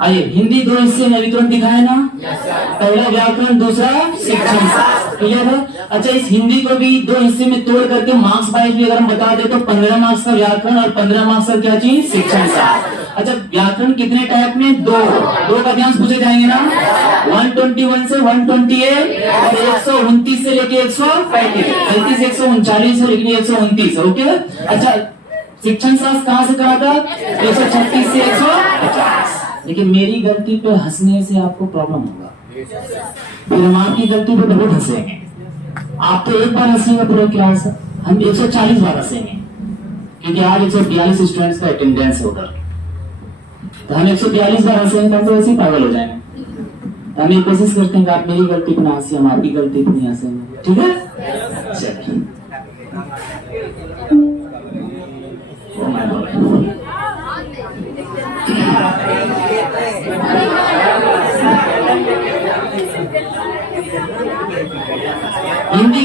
आइए, हिंदी दो हिस्से में तुरंत दिखाया ना। पहला व्याकरण, दूसरा शिक्षण शास्त्र। क्लियर है? अच्छा, इस हिंदी को भी दो हिस्से में तोड़ करके मार्क्स वाइज भी अगर हम बता दे तो 15 मार्क्स का व्याकरण और 15 मार्क्स का क्या चीज, शिक्षण शास्त्र। अच्छा, व्याकरण कितने टाइप में, दो का ध्यान पूछे जाएंगे ना। 121 से 128 और 129 से लेके 135 से 139 से लेके 129। ओके। अच्छा, शिक्षण शास्त्र कहाँ से करा था, 136 से 150। लेकिन मेरी गलती पे हंसने से आपको प्रॉब्लम होगा, फिर हम आपकी गलती पे बहुत हंसेंगे। आप तो एक बार हंसेंगे पूरा क्लास, हम 140 बार हंसेंगे, क्योंकि आज 142 स्टूडेंट्स का अटेंडेंस होगा। तो हम 142 बार हंसेंगे तो वैसे ही पागल हो जाएंगे। तो हम ये कोशिश करते हैं कि आप मेरी गलती पे ना हंसे, हम आपकी गलती पे नहीं हंसेंगे। ठीक है? चलिए। हिंदी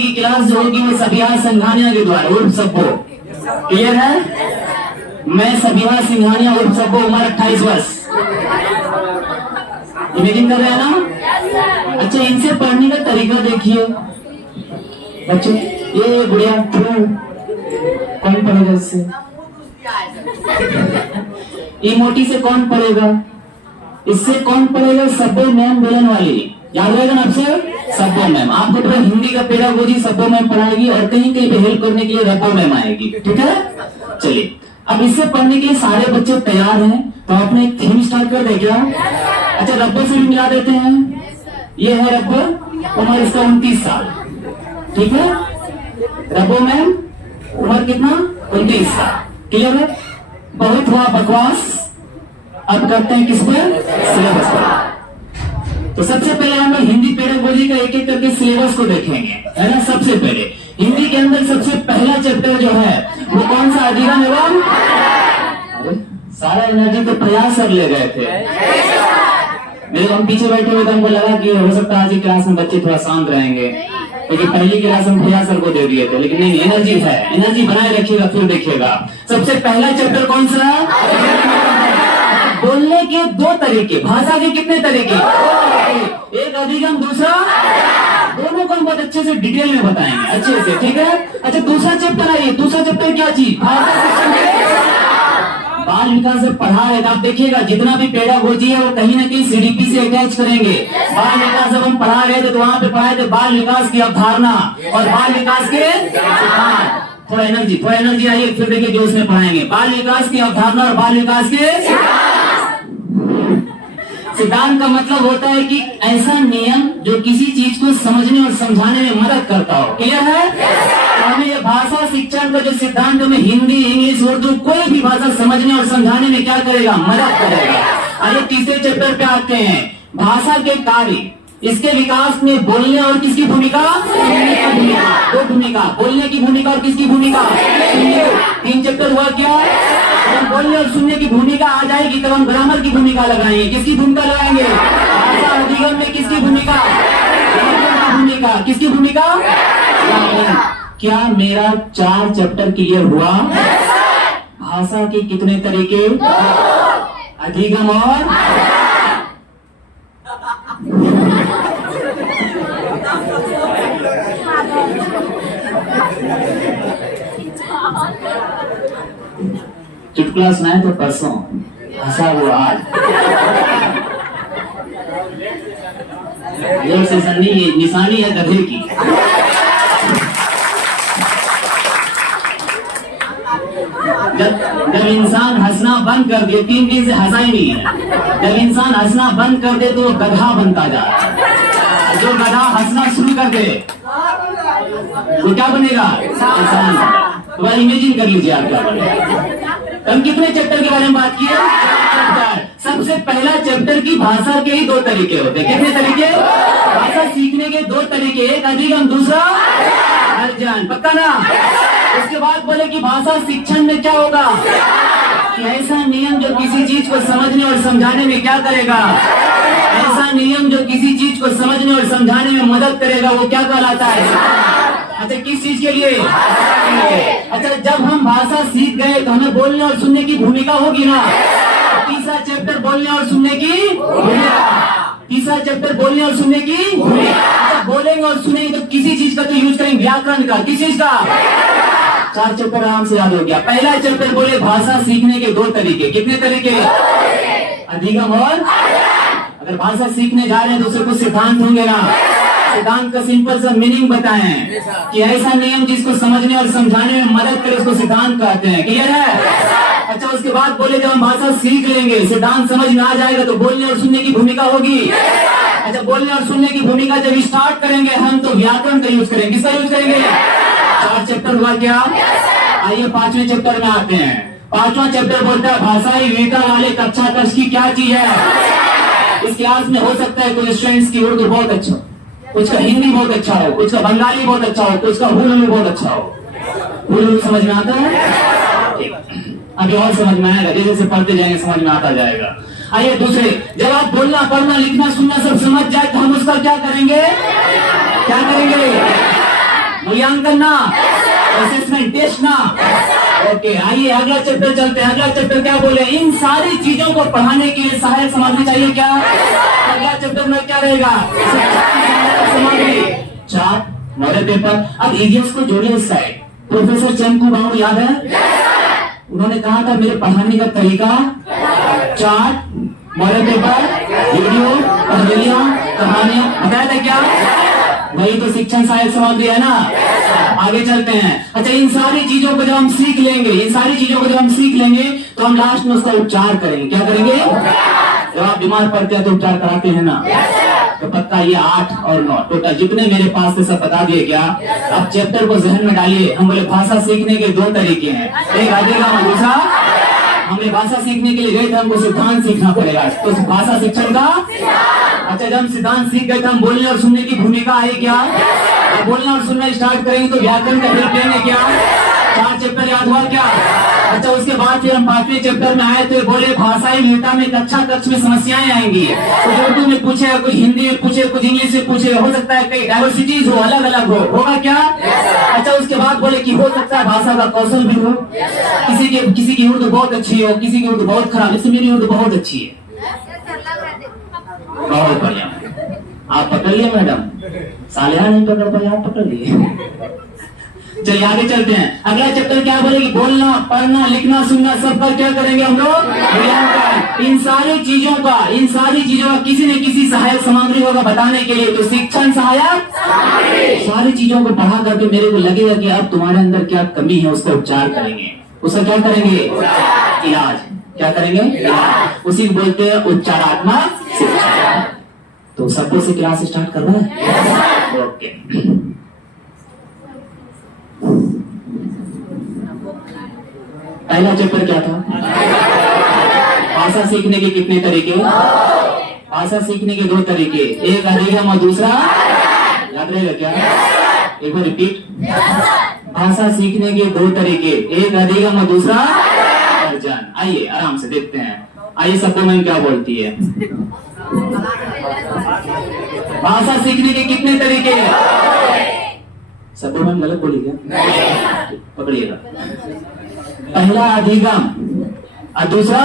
की क्लास जो होगी वो सबिहा सिंघानिया के द्वारा, उर्फ सब्बो। क्लियर है? मैं सबिहा सिंघानिया उर्फ सब्बो, उम्र 28 वर्ष। इमेजिन कर रहे हैं ना। अच्छा, इनसे पढ़ने का तरीका देखिए बच्चों। ये गुड़िया कौन पढ़ेगा इससे? इमोटी से कौन पढ़ेगा? इससे कौन पढ़ेगा? सब्बो मैम बेलन वाली, याद रहेगा ना आपसे? सब्बो मैम आपको पूरा हिंदी का पेडागोजी सब्बो मैम पढ़ाएगी और कहीं कहीं पे हेल्प करने के लिए रब्बो मैम आएगी। ठीक है? चलिए, अब इससे पढ़ने के लिए सारे बच्चे तैयार हैं, तो अपने एक थीम स्टार्ट कर दे क्या? अच्छा, रब्बो से भी मिला देते हैं। ये है रब्बो, उम्र इसका 29 साल। ठीक है? रब्बो मैम उम्र कितना? 29 साल। क्लियर है? बहुत हुआ बकवास, अब करते हैं किस पे? सिलेबस पर। तो सबसे पहले हम हिंदी पेडागोजी का एक एक करके सिलेबस को देखेंगे, है ना। सबसे पहले हिंदी के अंदर सबसे पहला चैप्टर जो है वो कौन सा? अधिगम एवं। अरे सारा एनर्जी तो प्रयास सर ले गए थे। मेरे हम पीछे बैठे हुए तो हमको लगा कि हो सकता है आज की क्लास में बच्चे थोड़ा शांत रहेंगे, क्योंकि पहली क्लास हम प्रयास सर को दे दिए थे। लेकिन नहीं, एनर्जी है, एनर्जी बनाए रखिएगा, फिर देखिएगा। सबसे पहला चैप्टर कौन सा? बोलने के दो तरीके, भाषा के कितने तरीके? एक अधिगम, दूसरा। दोनों को हम बहुत अच्छे से डिटेल में बताएंगे, अच्छे से। ठीक है? अच्छा, दूसरा चैप्टर आइए। दूसरा चैप्टर क्या चीज? भाषा शिक्षण, बाल विकास से पढ़ा है। आप देखिएगा जितना भी पेडागोजी है वो कहीं ना कहीं सीडीपी से अटैच करेंगे। बाल विकास जब हम पढ़ा रहे थे तो वहां पे पढ़ाए थे बाल विकास की अवधारणा और बाल विकास के सिद्धांत। थोड़ा एनर्जी आइए, फिर देखिए जो उसमें पढ़ाएंगे। बाल विकास की अवधारणा और बाल विकास के सिद्धांत का मतलब होता है कि ऐसा नियम जो किसी चीज को समझने और समझाने में मदद करता हो। क्लियर है? तो हमें ये भाषा शिक्षण का जो सिद्धांत में हिंदी, इंग्लिश, उर्दू कोई भी भाषा समझने और समझाने में क्या करेगा? मदद करेगा। आइए तीसरे चैप्टर पे आते हैं, भाषा के कार्य, इसके विकास में बोलने और किसकी भूमिका? दो भूमिका, बोलने की भूमिका और किसकी भूमिका? 3 चैप्टर हुआ क्या? जब बोलने और सुनने की भूमिका आ जाएगी तब हम ग्रामर की भूमिका लगाएंगे। किसकी भूमिका लगाएंगे? भाषा अधिगम में किसकी भूमिका? किसकी भूमिका? क्या मेरा 4 चैप्टर क्लियर हुआ? भाषा के कितने तरीके? अधिगम और चुटकुला सुनाए तो परसों, हंसा वो आज। ये निशानी है गधे की। जब इंसान हंसना बंद कर दे, 3 दिन से हंसा ही नहीं है, जब इंसान हंसना बंद कर दे तो वो गधा बनता जा रहा है। जो गधा हंसना शुरू कर दे वो क्या बनेगा? इंसान। तो वह इमेजिन कर लीजिए आप क्या बनेगा। हम कितने चैप्टर के बारे में बात किए? सबसे पहला चैप्टर की भाषा के ही 2 तरीके होते हैं। कितने तरीके? भाषा सीखने के 2 तरीके, एक अधिगम, दूसरा अर्जन। पक्का ना? उसके बाद बोले कि भाषा शिक्षण में क्या होगा? कि ऐसा नियम जो किसी चीज को समझने और समझाने में क्या करेगा? ऐसा नियम जो किसी चीज को समझने और समझाने में मदद करेगा, वो क्या कहलाता है? अच्छा, किस चीज के लिए? अच्छा, जब हम भाषा सीख गए तो हमें बोलने और सुनने की भूमिका होगी ना। तीसरा चैप्टर बोलने और सुनने की भूमिका। तीसरा चैप्टर बोलने और सुनने की भूमिका। बोलेंगे और सुनेंगे तो किसी चीज का तो यूज करेंगे, व्याकरण का। किस चीज का? 4 चैप्टर आराम से याद हो गया। पहला चैप्टर बोले भाषा सीखने के 2 तरीके। कितने तरीके? अधिगम और अगर भाषा सीखने जा रहे हैं तो उससे कुछ सिद्धांत होंगे ना। सिद्धांत का सिंपल सा मीनिंग बताएं कि ऐसा नियम जिसको समझने और समझाने में मदद करे उसको सिद्धांत कहते हैं। क्लियर है? अच्छा, उसके बाद बोले जब हम भाषा सीख लेंगे, सिद्धांत समझ में आ जाएगा तो बोलने और सुनने की भूमिका होगी। अच्छा, बोलने और सुनने की भूमिका जब स्टार्ट करेंगे हम तो व्याकरण का यूज करेंगे। किसका यूज करेंगे? 4 चैप्टर हुआ क्या? आइए 5वें चैप्टर में आते हैं। 5वां चैप्टर बोलता है भाषाई विविधता वाले कक्षा कक्ष की क्या चीज है। इस क्लास में हो सकता है कुछ स्टूडेंट्स की उर्दू बहुत अच्छा हो, कुछ का हिंदी बहुत अच्छा हो, कुछ का बंगाली बहुत अच्छा हो, कुछ का हुलू बहुत अच्छा हो। हुलू समझ में आता है? अभी और समझ में आएगा, जैसे जैसे पढ़ते जाएंगे समझ में आता जाएगा। आइए दूसरे, जब आप बोलना पढ़ना लिखना सुनना सब समझ जाए तो हम उसका क्या करेंगे? क्या करेंगे? मूल्यांकन ना, असेसमेंट टेस्ट ना। ओके, आइए अगला चैप्टर चलते हैं। अगला चैप्टर क्या बोले? इन सारी चीजों को पढ़ाने के लिए सहायक सामग्री चाहिए। क्या अगला चैप्टर में क्या रहेगा? सामग्री, चार्ट, मॉडल पेपर। अब ईवीएस को जोड़िए इस साइड। प्रोफेसर चंकू बाबू याद है? उन्होंने कहा था मेरे पढ़ाने का तरीका चार्ट, मॉडल पेपर, वीडियो, पहेलियां, कहानियां। बताया था क्या? वही तो शिक्षण सहायक सामग्री है ना। आगे चलते हैं। अच्छा, इन सारी चीजों को जब हम सीख लेंगे, इन सारी चीजों को जब हम सीख लेंगे तो हम लास्ट में उसका उपचार करेंगे। क्या करेंगे? जब आप बीमार पड़ते हैं तो उपचार कराते हैं ना। तो पक्का ये 8 और 9 टोटल जितने मेरे पास से सब बता दिए क्या? अब चैप्टर को जहन में डालिए। हम बोले भाषा सीखने के 2 तरीके हैं, एक अधिगम और दूसरा। हमने भाषा सीखने के लिए गए थे, हमको सिद्धांत सीखना पड़ेगा। तो भाषा शिक्षण का अच्छा, जब हम सिद्धांत सीख गए तो हम बोलने और सुनने की भूमिका आई क्या? जब बोलना और सुनना स्टार्ट करेंगे तो व्याकरण का हेल्प लेंगे क्या? 4 चैप्टर याद हुआ क्या? अच्छा, उसके बाद फिर हम 5वें चैप्टर में आए तो बोले भाषाई विविधता में कक्षा कक्ष में समस्याएं आएंगी। कुछ उर्दू में पूछे, कुछ हिंदी में पूछे, कुछ इंग्लिश में पूछे। हो सकता है कई डाइवर्सिटीज हो, अलग अलग हो, होगा क्या? अच्छा, उसके बाद बोले कि हो सकता है भाषा का कौशल भी हो। किसी की उर्दू बहुत अच्छी हो, किसी की उर्दू बहुत खराब। इसमें मेरी उर्दू बहुत अच्छी है। बहुत बढ़िया, आप पकड़ लिए मैडम। सालिहा नहीं पकड़ पाए, आप पकड़ लिए। चलिए आगे चलते हैं। अगला चैप्टर क्या बोले कि बोलना पढ़ना लिखना सुनना सबका क्या करेंगे हम लोग? मूल्यांकन। इन सारी चीजों का किसी न किसी सहायक सामग्री होगा बताने के लिए। तो शिक्षण सहायक सारी चीजों को पढ़ा करके मेरे को लगेगा कि अब तुम्हारे अंदर क्या कमी है उसका उपचार करेंगे। उसका क्या करेंगे? इलाज। क्या करेंगे? इलाज। उसी को बोलते हैं उपचारात्मक शिक्षा। तो सबको से क्लास स्टार्ट कर रहा है? ओके। पहला चैप्टर क्या था? भाषा सीखने के कितने तरीके? भाषा सीखने के 2 तरीके, एक अधिगम और दूसरा याद रहेगा क्या? एक बार रिपीट। भाषा सीखने के 2 तरीके, एक अधिगम और दूसरा अर्जन। आइए आराम से देखते हैं। आइए सबको मैं क्या बोलती है? भाषा सीखने के कितने तरीके? सबको मैं गलत बोली क्या? पकड़िएगा। पहला अधिगम और दूसरा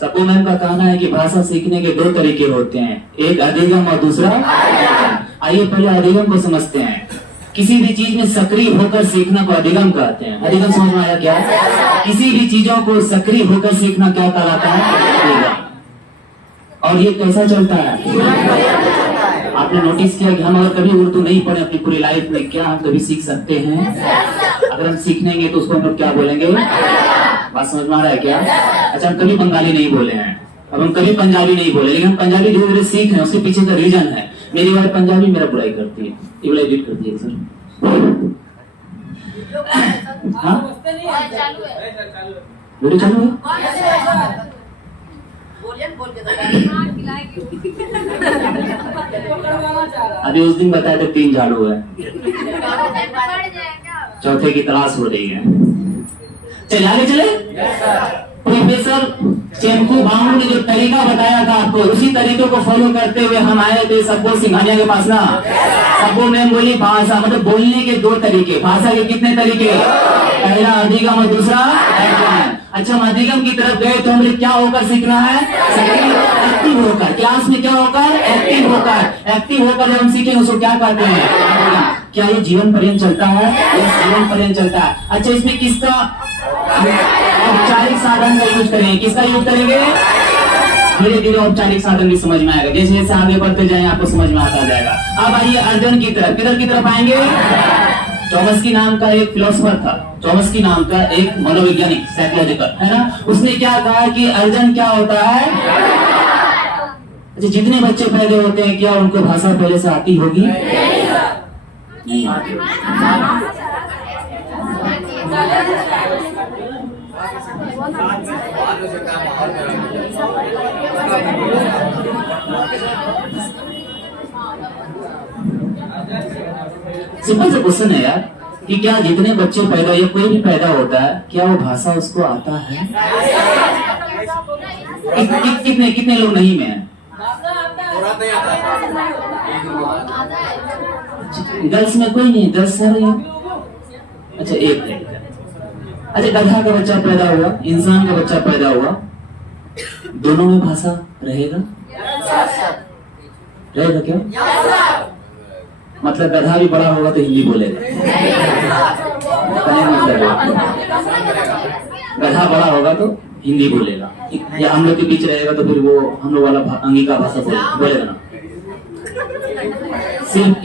सबको मैम का कहना है कि भाषा सीखने के 2 तरीके होते हैं, एक अधिगम और दूसरा। आइए पहले अधिगम को समझते हैं। किसी भी चीज में सक्रिय होकर सीखना को अधिगम कहते हैं। अधिगम समझ में आया क्या? किसी भी चीजों को सक्रिय होकर सीखना क्या कहलाता है? अधिगम। और ये कैसा चलता है? आपने नोटिस किया कि हम अगर कभी उर्दू नहीं पढ़े अपनी पूरी लाइफ में, क्या हम कभी सीख सकते हैं? अगर हम सीखेंगे तो उसको हम लोग क्या बोलेंगे? बात समझ में आ रहा है क्या? अच्छा, हम कभी बंगाली नहीं बोले हैं, अब हम कभी पंजाबी नहीं बोले, लेकिन हम पंजाबी धीरे धीरे सीख रहे हैं। उसके पीछे का रीजन है। मेरी वाइफ पंजाबी मेरा बुराई करती है, ये बुराई एडिट करती है सर। वीडियो चालू है? अभी उस दिन बताया था 3 झाड़ू है, चौथे की तलाश हो रही है। चलिए आगे चले। प्रोफेसर चेमकू बांगू ने जो तरीका बताया था आपको, उसी तरीके को फॉलो करते हुए हम आए थे सबको सिंघानिया के पास ना। सबको मैम बोली भाषा मतलब बोलने के 2 तरीके। भाषा के कितने तरीके? पहला अधिगम और दूसरा। अच्छा मध्यगम की तरफ गए तो हमें क्या होकर सीखना है? एक्टिव होकर। क्लास में क्या होकर? एक्टिव होकर। एक्टिव होकर जब हम सीखेंगे उसको क्या कहते हैं? क्या ये जीवन पर्यंत चलता है? ये जीवन पर्यंत चलता है। अच्छा इसमें किसका औपचारिक साधन का यूज करेंगे? किसका यूज करेंगे? धीरे धीरे औपचारिक साधन भी समझ में आएगा, जैसे जैसे आगे बढ़ते जाएंगे आपको समझ में आता जाएगा। अब आइए अर्जन की तरफ, किधर की तरफ आएंगे? चॉम्स्की नाम का एक फिलोसोफर था, चॉम्स्की नाम का एक मनोवैज्ञानिक, साइकोलॉजिकल, है ना। उसने क्या कहा कि अर्जन क्या होता है? अच्छा जितने बच्चे पैदा होते हैं क्या उनको भाषा पहले से आती होगी? नहीं आती। सिंपल से क्वेश्चन है यार कि क्या जितने बच्चे पैदा या कोई भी पैदा होता है क्या वो भाषा उसको आता है? कितने कितने लोग नहीं में हैं? गर्ल्स में कोई नहीं, गर्ल्स सारे हैं। अच्छा एक लड़का। अच्छा गधा का बच्चा पैदा हुआ, इंसान का बच्चा पैदा हुआ, दोनों में भाषा रहेगा? रहेगा क्या? मतलब गधा भी बड़ा होगा तो हिंदी बोलेगा? गधा बड़ा होगा तो हिंदी बोलेगा, या हम लोग के बीच रहेगा तो फिर वो हम लोग वाला अंगिका भाषा बोलेगा ना। सिर्फ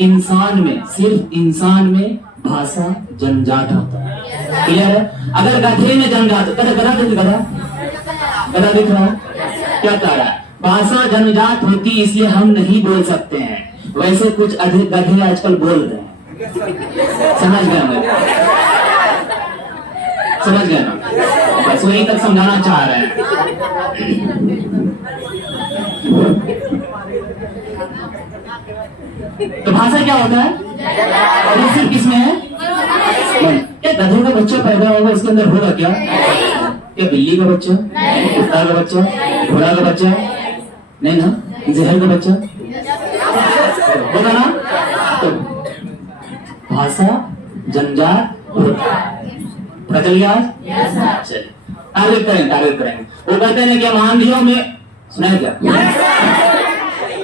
इंसान में भाषा जन्मजात होता है। क्लियर है? अगर गधे में जन्मजात, गधा दिख रहा है क्या कह रहा है? भाषा जन्मजात होती इसलिए हम नहीं बोल सकते हैं, वैसे कुछ अधिक गधे आजकल बोल रहे हैं। समझ गए ना? बस वही तक समझाना चाह रहे हैं। तो भाषा क्या होता है? और ये सिर्फ किसमें है? क्या गधे का बच्चा पैदा होगा इसके अंदर होगा क्या? क्या बिल्ली का बच्चा, कुत्ता का बच्चा, घोड़ा का बच्चा? नहीं ना, जहर का बच्चा होगा ना। तो भाषा जन्मजात होता है। पता चल गया? चलिए टारगेट करेंगे। वो कहते हैं कि हम आंधियों में सुनाए क्या?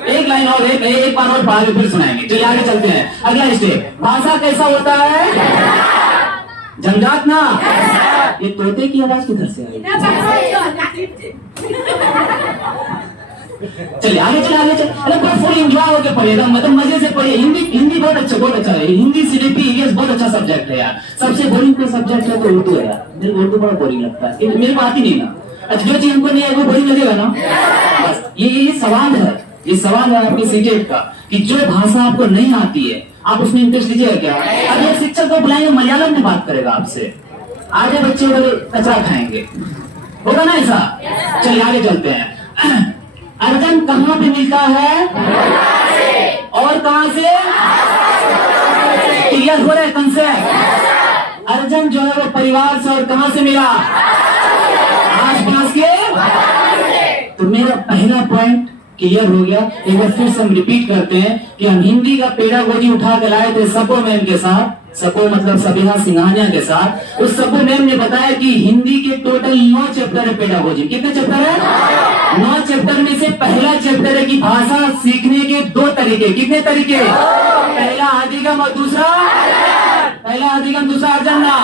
एक लाइन और एक बार और बाद में फिर सुनाएंगे। चलिए आगे चलते हैं। अगला स्टेप, भाषा कैसा होता है? जन्मजात ना। ये तोते की आवाज किधर से आई? चलिए आगे चले। अरे फुल एंजॉय होकर पढ़िएगा, मतलब मजे से पढ़िए। हिंदी बहुत अच्छा है। हिंदी सीडीपी इंग्लिश बहुत अच्छा सब्जेक्ट है यार। सबसे बोरिंग कोई सब्जेक्ट है तो उर्दू है यार। मेरे को उर्दू बड़ा बोरिंग लगता है, मेरे को आती नहीं ना। अच्छा जो चीज हमको नहीं है वो बोरिंग लगेगा ना। बस ये सवाल है आपके सीटेट का कि जो भाषा आपको नहीं आती है आप उसमें इंटरेस्ट लीजिएगा क्या? अब एक शिक्षक को बुलाएंगे, मलयालम में बात करेगा आपसे, आधे बच्चे वाले कचरा खाएंगे, होगा ना ऐसा? चलिए आगे चलते हैं। अर्जन कहाँ पे मिलता है? और कहाँ से? क्लियर हो रहा है कंसेप्ट? अर्जन जो है वो परिवार से और कहाँ से मिला? आसपास के। तो मेरा पहला पॉइंट क्लियर हो गया। एक बार फिर से हम रिपीट करते हैं कि हम हिंदी का पेडागोजी उठा के लाए थे सबो मैम के साथ, सबो मतलब सबिहा सिंघानिया के साथ। उस सबो मैम ने बताया कि हिंदी के टोटल 9 चैप्टर है पेडागोजी। कितने चैप्टर है? 9 चैप्टर में से पहला चैप्टर है कि भाषा सीखने के 2 तरीके। कितने तरीके? पहला आदिगम और दूसरा अर्जन ना।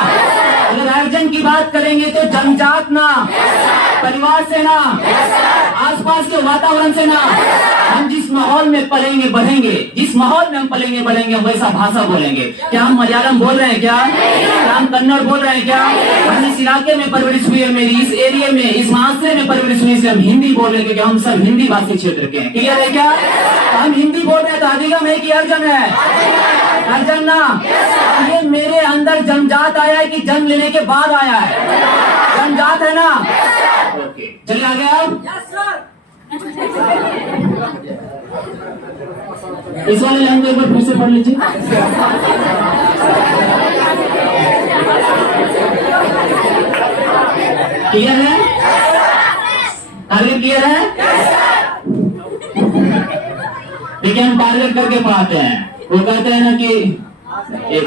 अगर अर्जन की बात करेंगे तो जन्मजात ना, परिवार से ना, आसपास के वातावरण से ना। हम जिस माहौल में पलेंगे बढ़ेंगे, जिस माहौल में हम पलेंगे बढ़ेंगे हम वैसा भाषा बोलेंगे। क्या हम मलयालम बोल रहे हैं क्या हम कन्नड़ बोल रहे हैं क्या? हम इस इलाके में परवरिश हुई है, मेरी इस एरिया में, इस माशरे में परवरिश हुई, इसलिए हम हिंदी बोल रहे हैं क्योंकि हम सब हिंदी भाषी क्षेत्र के हैं। क्लियर है क्या? हम हिंदी बोल रहे हैं तो आदिगम है कि अर्जन है? अर्जन ना। ये मेरे अंदर जन्मजात आया है कि जन्म लेने के बाद आया है? जन्मजात है ना। ओके चलिए आगे। आप इस वाले लाइन को एक बार फिर से पढ़ लीजिए। क्लियर है? टारगेट क्लियर है? देखिए हम टारगेट करके पढ़ाते हैं। वो कहते हैं ना कि एक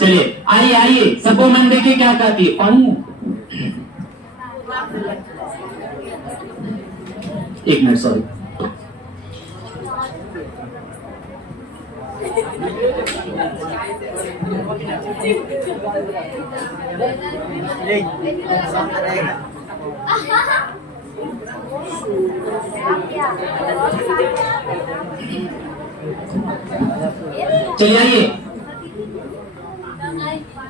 चलिए आइए आइए, सबको मन देखिए क्या कहती है। पानी है? एक मिनट, सॉरी। चलिए आइए,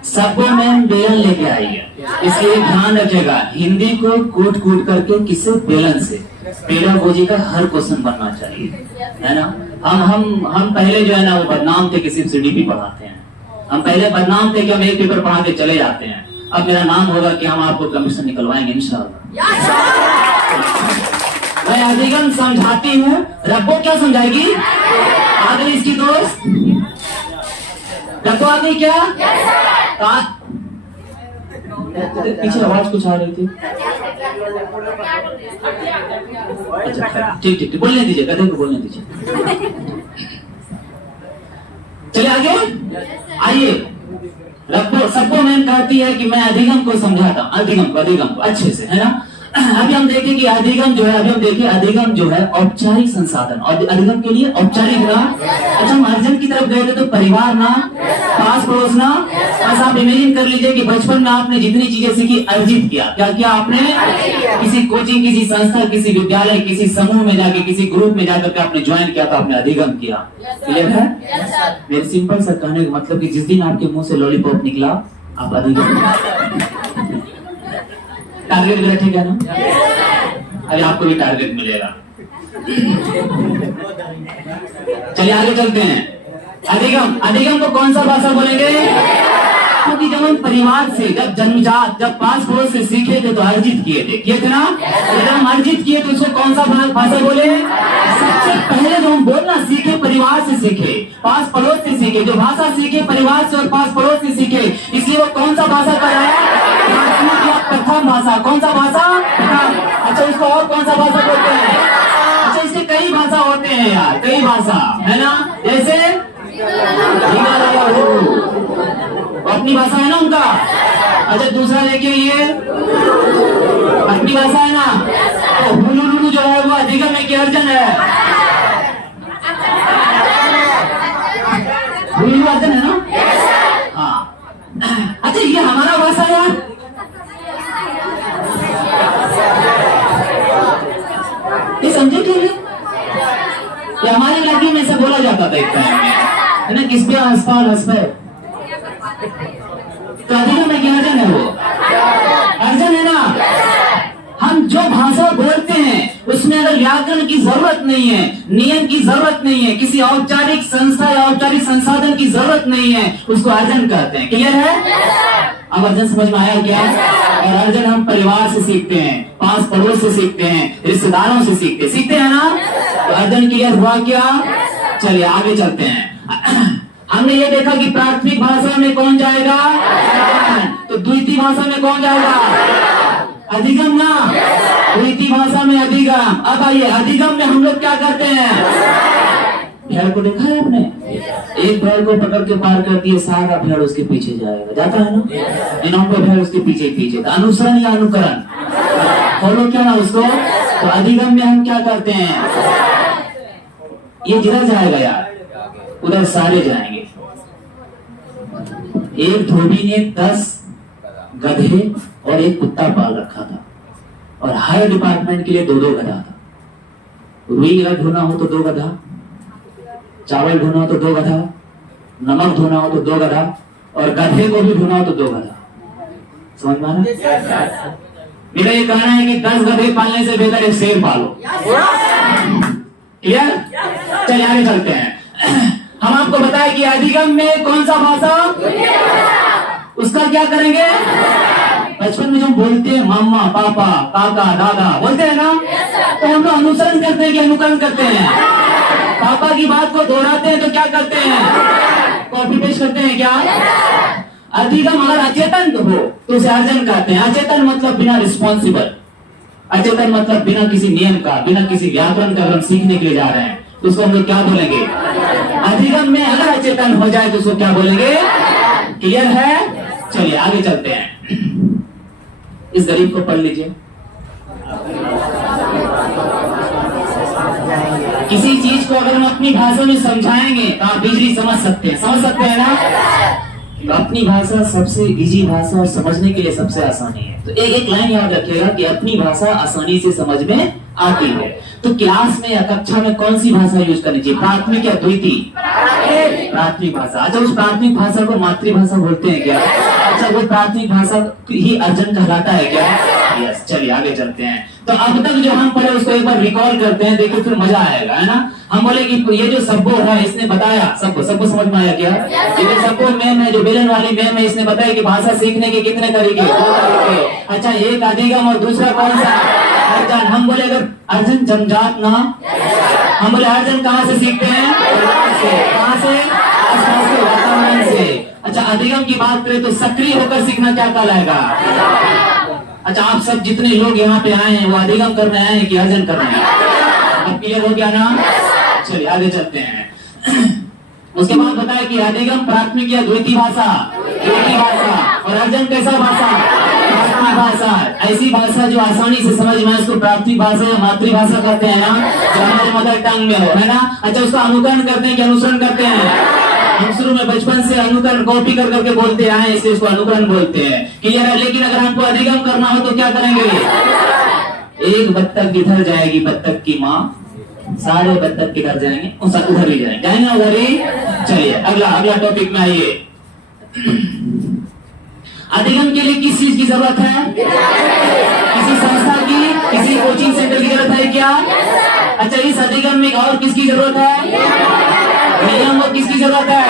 सबको मैम बेलन लेके आई है, इसलिए ध्यान रखिएगा हिंदी को कूट कूट करके किससे, बेलन से। पेडागोजी का हर क्वेश्चन बनना चाहिए, है ना। हम पहले जो है ना वो बदनाम थे कि सिर्फ सीडीपी पढ़ाते हैं। हम पहले बदनाम थे कि हम एक पेपर पढ़ा के चले जाते हैं। अब मेरा नाम होगा कि हम आपको कमीशन निकलवाएंगे इंशाल्लाह। मैं अधिगम समझाती हूँ, रब्बो क्या समझाएगी? आगे इसकी दोस्त रब्बो आगे क्या? पीछे आवाज कुछ आ रही थी। अच्छा ठीक ठीक ठीक, बोलने दीजिए, गधे को बोलने दीजिए। चलिए आगे आइए। रब्बो सबको मैम कहती है कि मैं अधिगम को समझाता हूँ, अधिगम को अच्छे से, है ना। अभी हम देखें कि अधिगम जो है, अभी हम देखिए अधिगम जो है औपचारिक संसाधन, और अधिगम के लिए औपचारिक नाम। अच्छा हम अर्जन की तरफ गए थे तो परिवार नाम, पास पड़ोस नाम। बस आप इमेजिन कर लीजिए कि बचपन में आपने जितनी चीजें सीखी अर्जित किया। क्या किया आपने? किसी कोचिंग, किसी संस्था, किसी विद्यालय, किसी समूह में जाके, किसी ग्रुप में जाकर के आपने ज्वाइन किया तो आपने अधिगम किया। क्लियर है? मेरे सिंपल सा कहने का मतलब कि जिस दिन आपके मुंह से लॉलीपॉप निकला आप अधिगम। टारगेट मेरा ठीक है ना? अरे आपको भी टारगेट मिलेगा। चलिए आगे चलते हैं। अधिगम को कौन सा भाषा बोलेंगे? क्योंकि जब हम परिवार से, जब जन्मजात, जब पास पड़ोस से सीखे थे तो अर्जित किए थे ना। जब हम अर्जित किए तो उसको कौन सा भाषा बोले? सबसे पहले जो हम बोलना सीखे परिवार से सीखे, पास पड़ोस से सीखे। जो भाषा सीखे परिवार से और पास पड़ोस से सीखे, इसलिए वो कौन सा भाषा कर रहा है? प्रथम भाषा। कौन सा भाषा? अच्छा उसको और कौन सा भाषा बोलते हैं? अच्छा इसके कई भाषा होते हैं यार, कई भाषा, है ना। जैसे अपनी भाषा है ना उनका। अच्छा दूसरा देखिए, ये अपनी भाषा है ना। तो हुलुलुलु जो है वो अधिगम है कि अर्जन है? हुलुलु अर्जन है ना। हाँ अच्छा ये हमारा भाषा है यार। ये समझे क्यों? ये हमारे इलाके में से बोला जाता था एक टाइम में, है ना। किस पे हंसपा तो अधिगम में क्या अर्जन है? वो अर्जन है ना। हम जो भाषा बोलते हैं उसमें अगर व्याकरण की जरूरत नहीं है, नियम की जरूरत नहीं है, किसी औपचारिक संस्था या औपचारिक संसाधन की जरूरत नहीं है, उसको अर्जन कहते हैं। क्लियर है? अब अर्जन समझ में आया क्या? और अर्जन हम परिवार से सीखते हैं, पास पड़ोस से सीखते हैं, रिश्तेदारों से सीखते हैं ना। तो अर्जन क्लियर हुआ क्या? चलिए आगे चलते हैं। हमने ये देखा कि प्राथमिक भाषा में कौन जाएगा? तो द्वितीय भाषा में कौन जाएगा? अधिगम ना। द्वितीय भाषा में अधिगम। अब आइए अधिगम में हम लोग क्या करते हैं? भेड़ को देखा है आपने? एक भेड़ को पकड़ के पार करती है, सारा भेड़ उसके पीछे जाएगा, जाता है ना। इनाम भेड़ उसके पीछे अनुसरण या अनुकरण, फॉलो क्या ना उसको। तो अधिगम में हम क्या करते हैं? ये जिधर जाएगा यार उधर सारे जाएंगे। एक धोबी ने 10 गधे और एक कुत्ता पाल रखा था, और हर डिपार्टमेंट के लिए 2-2 गधा था। रुई अगर ढोना हो तो 2 गधा, चावल ढोना हो तो 2 गधा, नमक धोना हो तो 2 गधा, और गधे को भी ढोना हो तो 2 गधा। समझ में आ रहा? मेरा ये कहना है कि 10 गधे पालने से बेहतर एक शेर पालो। क्लियर? चलिए आगे चलते हैं। हम आपको बताएं कि अधिगम में कौन सा भाषा, उसका क्या करेंगे? बचपन में जो बोलते हैं मम्मा, पापा, काका, दादा बोलते हैं ना, तो हम लोग अनुसरण करते हैं कि अनुकरण करते हैं? पापा की बात को दोहराते हैं तो क्या करते हैं? कॉपी पेस्ट करते हैं क्या? अधिगम अगर अचेतन हो तो उसे अर्जन कहते हैं। अचेतन मतलब बिना रिस्पॉन्सिबल, अचेतन मतलब बिना किसी नियम का, बिना किसी व्याकरण का हम सीखने के लिए जा रहे हैं तो उसको हम लोग क्या बोलेंगे? अधिगम में अगर अचेतन हो जाए तो उसको क्या बोलेंगे? क्लियर है? चलिए आगे चलते हैं। इस गरीब को पढ़ लीजिए। किसी चीज को अगर हम अपनी भाषा में समझाएंगे तो आप बिजली समझ सकते हैं ना? तो अपनी भाषा सबसे इजी भाषा और समझने के लिए सबसे आसानी है। तो एक लाइन याद रखिएगा कि अपनी भाषा आसानी से समझ में आती है। तो क्लास में या कक्षा में कौन सी भाषा यूज करनी चाहिए? प्राथमिक या द्वितीय? प्राथमिक भाषा। अच्छा, उस प्राथमिक भाषा को मातृभाषा बोलते हैं क्या? अच्छा, वो प्राथमिक भाषा ही अर्जन कहलाता है क्या? यस। चलिए आगे चलते हैं। तो अब तक जो हम पढ़े उसको एक बार रिकॉल करते हैं, देखो फिर मजा आएगा, है ना? हम बोले कि ये जो सब्बो है इसने बताया, सबको समझ में आया क्या? ये सब्बो मैम है, जो बेलन वाली मैम है, इसने बताया कि भाषा सीखने के कितने तरीके? 2 तरीके। अच्छा, एक अधिगम और दूसरा कौन सा? अर्जन। हम बोले अगर अर्जन जन्मजात ना, हम बोले अर्जन कहाँ से सीखते हैं? कहाँ से? आसपास के वातावरण से। अच्छा, अधिगम की बात करें तो सक्रिय होकर सीखना क्या कहलाएगा? अच्छा, आप सब जितने लोग यहाँ पे आए हैं वो अधिगम करने आए हैं कि अर्जन करने आए हैं? अब क्लियर हो गया ना? चलिए आगे चलते हैं। उसके बाद बताया कि अधिगम प्राथमिक या द्वितीय भाषा? द्वितीय भाषा। और अर्जन कैसा भाषा? प्राथमिक भाषा। ऐसी भाषा जो आसानी से समझ में उसको प्राथमिक भाषा या मातृभाषा कहते हैं ना, जो हमारे मदर टंग में हो, है ना? अच्छा, उसका अनुकरण करते हैं कि अनुसरण करते हैं? हम शुरू में बचपन से अनुकरण कॉपी कर करके बोलते आए, इसलिए इसको अनुकरण बोलते हैं। क्लियर है? लेकिन अगर हमको अधिगम करना हो तो क्या करेंगे? एक बत्तख किधर जाएगी? बत्तख की माँ। सारे बत्तख किधर जाएंगे? उधर ही जाएंगे ना, उधर ही। चलिए अगला टॉपिक में आइए। अधिगम के लिए किस चीज की जरूरत है? किसी संस्था की, किसी कोचिंग सेंटर की जरूरत है क्या? अच्छा, इस अधिगम में और किसकी जरूरत है? नियम। और किसकी जरूरत है?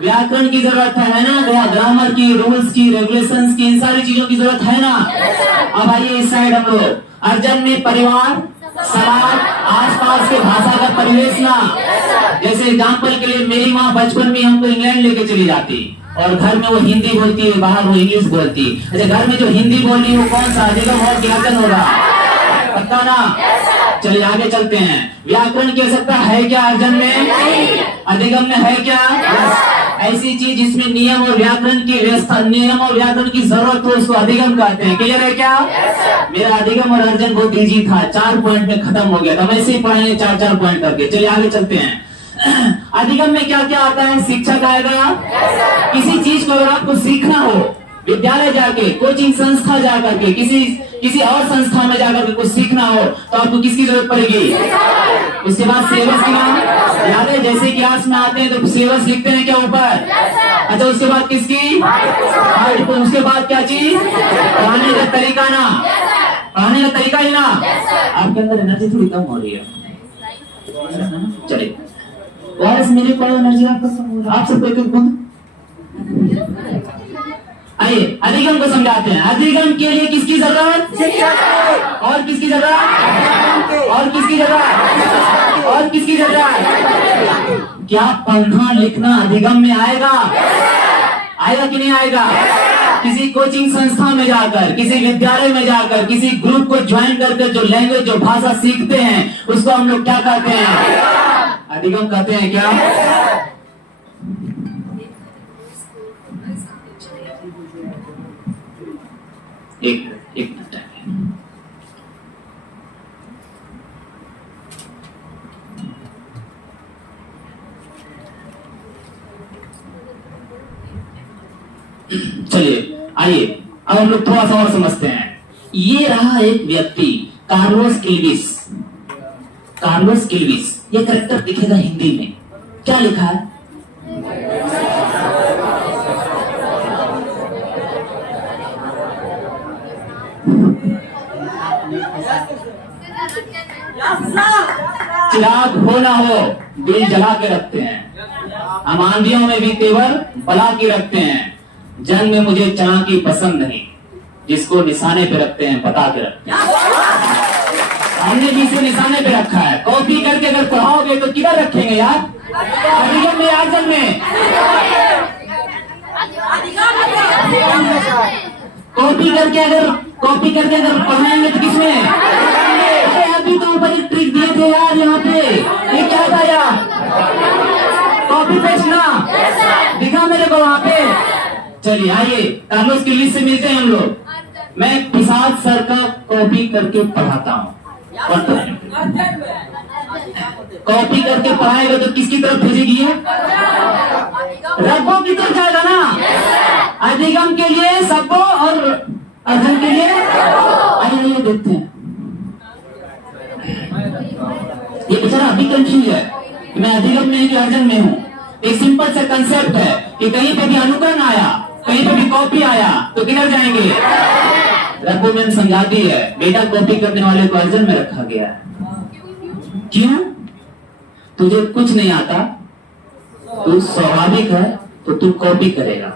व्याकरण की जरूरत है ना? ग्रामर की, रूल्स की, रेगुलेशंस की, इन सारी चीजों की जरूरत है ना? अब आइए इस साइड हम लोग। अर्जन में परिवार, समाज, आसपास के भाषा का परिवेश ना। जैसे एग्जाम्पल के लिए मेरी माँ बचपन में हमको इंग्लैंड लेके चली जाती और घर में वो हिंदी बोलती है, बाहर वो इंग्लिश बोलती। अच्छा, घर में जो हिंदी बोल रही है वो कौन सा अधिगम और व्याकरण होगा? पता ना? चलिए आगे चलते हैं। व्याकरण की आवश्यकता है क्या अर्जन में? अधिगम में है क्या? ऐसी चीज जिसमें नियम और व्याकरण की व्यवस्था, नियम और व्याकरण की जरूरत हो उसको अधिगम कहते हैं। क्लियर है क्या? मेरा अधिगम और अर्जन बहुत इजी था, 4 पॉइंट में खत्म हो गया था। वैसे ही पढ़ाएंगे 4-4 पॉइंट करके। चलिए आगे चलते हैं। अधिगम में क्या क्या आता है? शिक्षक आएगा। किसी चीज को अगर आपको सीखना हो, विद्यालय जाके, कोचिंग संस्था जाकर के, किसी और संस्था में जाकर के कुछ सीखना हो तो आपको किसकी जरूरत पड़ेगी? उसके बाद सिलेबस की नाम याद है? जैसे क्लास में आते हैं तो सिलेबस लिखते हैं क्या ऊपर? अच्छा, उसके बाद किसकी? उसके बाद क्या चीज? पढ़ाने का तरीका ना, पढ़ाने का तरीका ही ना। आपके अंदर एनर्जी थोड़ी कम हो रही है। चलिए, मेरे पर एनर्जी आपका कम हो रहा है। आप सबको आइए अधिगम को समझाते हैं। अधिगम के लिए किसकी जरूरत? और किसकी जरूरत? और किसकी जरूरत? और किसकी जरूरत? क्या पढ़ना लिखना अधिगम में आएगा? आएगा कि नहीं आएगा? किसी कोचिंग संस्था में जाकर, किसी विद्यालय में जाकर, किसी ग्रुप को ज्वाइन करके जो लैंग्वेज, जो भाषा सीखते हैं उसको हम लोग क्या कहते हैं? अधिगम कहते हैं क्या? एक मिनट है। चलिए आइए अब हम लोग थोड़ा सा और समझते हैं। ये रहा एक व्यक्ति, कार्लोस किल्विस। कार्लोस किल्विस, ये कैरेक्टर दिखेगा हिंदी में, क्या लिखा है? चिराग हो ना हो दिल जला के रखते हैं, हम आंधियों में भी तेवर बला के रखते हैं। जंग में मुझे चालाकी पसंद नहीं, जिसको निशाने पे रखते हैं बता के रखते हैं। हमने जिसे निशाने पे रखा है, कॉपी करके अगर पढ़ाओगे तो किधर रखेंगे यार? अधिगम में, आजम में। कॉपी करके अगर पढ़ाएंगे तो किसमें? अभी तो ऊपर एक ट्रिक दिए थे यार यहाँ पे, ये क्या था यार? कॉपी पेस्ट ना? दिखा मेरे को वहां पे। चलिए आइए कार्लोस की लिस्ट से मिलते हैं हम लोग। मैं पिशाच सर का कॉपी करके पढ़ाता हूँ। कॉपी करके पढ़ाएगा तो किसकी तरफ भेजेगी? रब्बो की तरफ जाएगा ना। अधिगम के लिए सब्बो और अर्जन के लिए आइए देखते हैं। ये बेचारा अभी कंफ्यूज है कि मैं अधिगम में कि अर्जन में हूँ। एक सिंपल सा कंसेप्ट है कि कहीं पे भी अनुकरण आया, कहीं पे भी कॉपी आया तो किधर जाएंगे? रब्बो में समझाती है बेटा कॉपी करने वाले को अर्जन में रखा गया है। क्यों? तुझे कुछ नहीं आता, तू स्वाभाविक है तो तू कॉपी करेगा।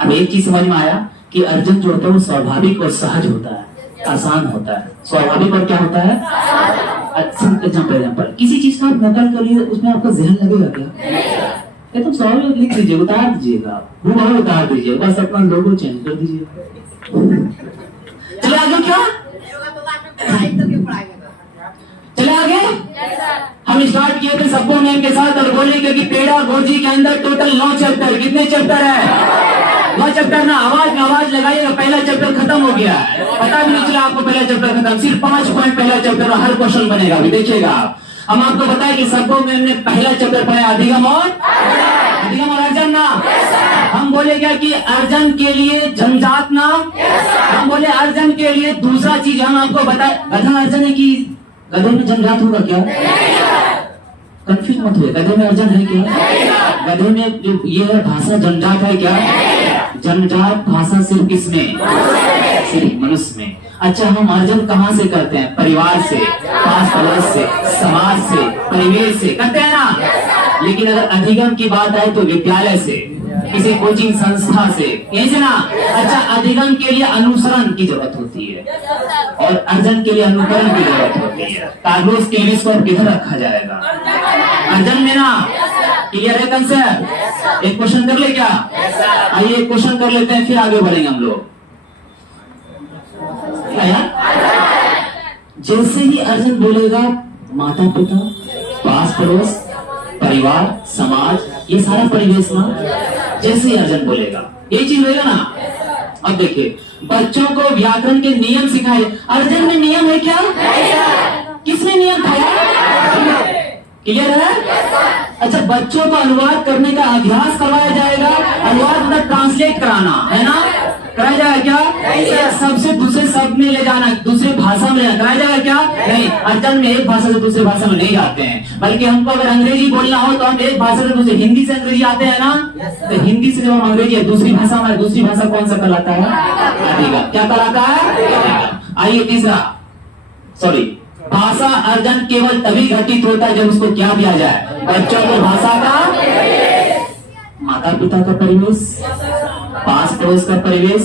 अब एक चीज समझ में आया कि अर्जन जो होता है वो स्वाभाविक और सहज होता है, आसान होता है। स्वाभाविक और क्या होता है? अच्छा एग्जाम्पल, किसी चीज का आप नकल कर लिए उसमें आपका जहन लगेगा क्या? ये तो स्वाभाविक लिख दीजिए, उतार दीजिएगा, वो उतार दीजिए, बस अपना लोगो चेंज कर दीजिए। चले आगे क्या? चले आगे। हम स्टार्ट किए थे सबको नेम के साथ और बोले कि पेड़ा गोजी के अंदर टोटल 9 चैप्टर। कितने चैप्टर है? 9 चैप्टर ना। आवाज में आवाज लगाइएगा, पहला चैप्टर खत्म हो गया है। पता भी नहीं चला आपको पहला चैप्टर खत्म। सिर्फ 5 पॉइंट पहला चैप्टर, हर क्वेश्चन बनेगा अभी देखिएगा आप। हम आपको बताएं कि सबको में हमने पहला चैप्टर पढ़ा अधिगम और अर्जन ना। हम बोले क्या कि अर्जन के लिए जन्मजात नाम। हम बोले अर्जन के लिए दूसरा चीज हम आपको बताए गधा अर्जन है कि गधे में जन्मजात होगा क्या? कंफ्यूज मत हुए, गधे में अर्जन है क्या? गधे में जो ये है भाषा जन्मजात है क्या? जन्मजात भाषा सिर्फ किसमें? सिर्फ मनुष्य में। अच्छा हम अर्जन कहाँ से करते हैं? परिवार से, पास पड़ोस से, समाज से, परिवेश से करते हैं ना। लेकिन अगर अधिगम की बात आए तो विद्यालय से, किसी कोचिंग संस्था से, यहीं से ना। अच्छा अधिगम के लिए अनुसरण की जरूरत होती है और अर्जन के लिए अनुकरण की जरूरत होती है। कार्लोस के लिस्ट को किधर रखा जाएगा? अर्जन में ना। क्लियर है कंसेप्ट? एक क्वेश्चन कर ले क्या? आइए एक क्वेश्चन कर लेते हैं फिर आगे बढ़ेंगे हम लोग। जैसे ही अर्जन बोलेगा माता पिता, पास पड़ोस, परिवार, समाज, ये सारा परिवेश ना। जैसे ही अर्जन बोलेगा ये चीज होगा ना। अब देखिए बच्चों को व्याकरण के नियम सिखाए। अर्जन में नियम है क्या? किसने नियम था? क्लियर है? अच्छा बच्चों को अनुवाद करने का अभ्यास करवाया जाएगा। अनुवाद मतलब ट्रांसलेट कराना है ना। कराया जाएगा क्या? एक शब्द से दूसरे शब्द में ले जाना, दूसरे भाषा में कराया जाएगा क्या? नहीं। अर्जन में एक भाषा से दूसरे भाषा में नहीं जाते हैं, बल्कि हमको अगर अंग्रेजी बोलना हो तो हम एक भाषा से दूसरे, हिंदी से अंग्रेजी आते हैं ना, तो हिंदी से जब हम अंग्रेजी है दूसरी भाषा में, दूसरी भाषा कौन सा कहलाता है? क्या कहलाता है? आइए तीसरा, सॉरी, भाषा अर्जन केवल तभी घटित होता है जब उसको क्या दिया जाए? बच्चों को भाषा का, माता पिता का परिवेश, पास पड़ोस का परिवेश,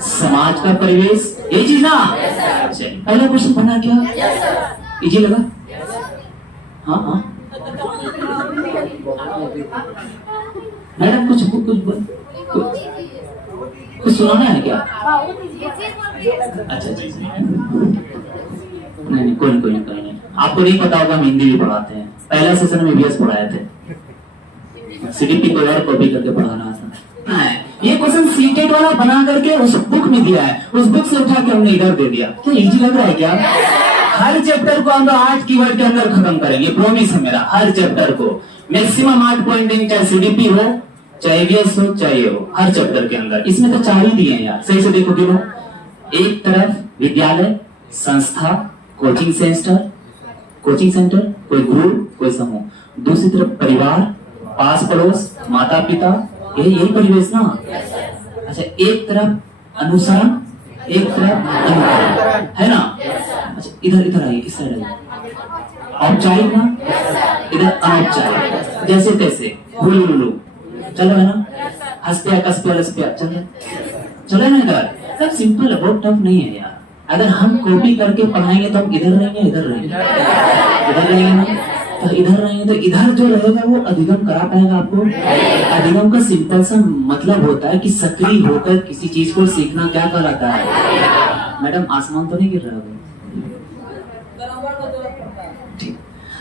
समाज का परिवेश, ये चीज ना। पहला क्वेश्चन बना क्या? इजी लगा? हाँ मैडम कुछ सुनाना है क्या? अच्छा नहीं कोई नहीं। आपको नहीं पता होगा हम हिंदी भी पढ़ाते हैं। पहला सेशन में बीएस पढ़ाए थे, सीडीपी को और कॉपी करके पढ़ाना था। ये क्वेश्चन सीटेट वाला बना करके उस बुक में दिया है, उस बुक से उठा के हमने इधर दे दिया। क्या इजी लग रहा है क्या? हर चैप्टर को हम 8 कीवर्ड के अंदर खत्म करेंगे, प्रॉमिस है मेरा। हर चैप्टर को मैक्सिमम 8 पॉइंट देंगे, चाहे सीडीपी हो, चाहे बीएस हो, चाहे हो, हर चैप्टर के अंदर। इसमें तो 4 ही दिए हैं यार, सही से देखो गिनो। एक तरफ विद्यालय, संस्था, कोचिंग सेंटर, कोई ग्रुप, कोई समूह। दूसरी तरफ परिवार, पास पड़ोस, माता पिता, यही परिवेश ना। अच्छा एक तरफ अनुसरण, एक तरफ अनुकरण, है ना। अच्छा इधर आइए, इस साइड आइए। औपचारिक ना, इधर अनौपचारिक, जैसे तैसे हुलुलुलु चलो है ना। हंसपिया कस्पिया रसपिया चलो ना। इधर सब सिंपल है, बहुत टफ नहीं है यार। अगर हम कॉपी करके पढ़ाएंगे तो हम इधर रहेंगे ना, तो इधर रहेंगे तो इधर जो रहेगा वो अधिगम करा पाएगा आपको? अधिगम का सिंपल सा मतलब होता है कि सक्रिय होकर किसी चीज को सीखना क्या कहलाता है? मैडम आसमान तो नहीं गिर रहा है?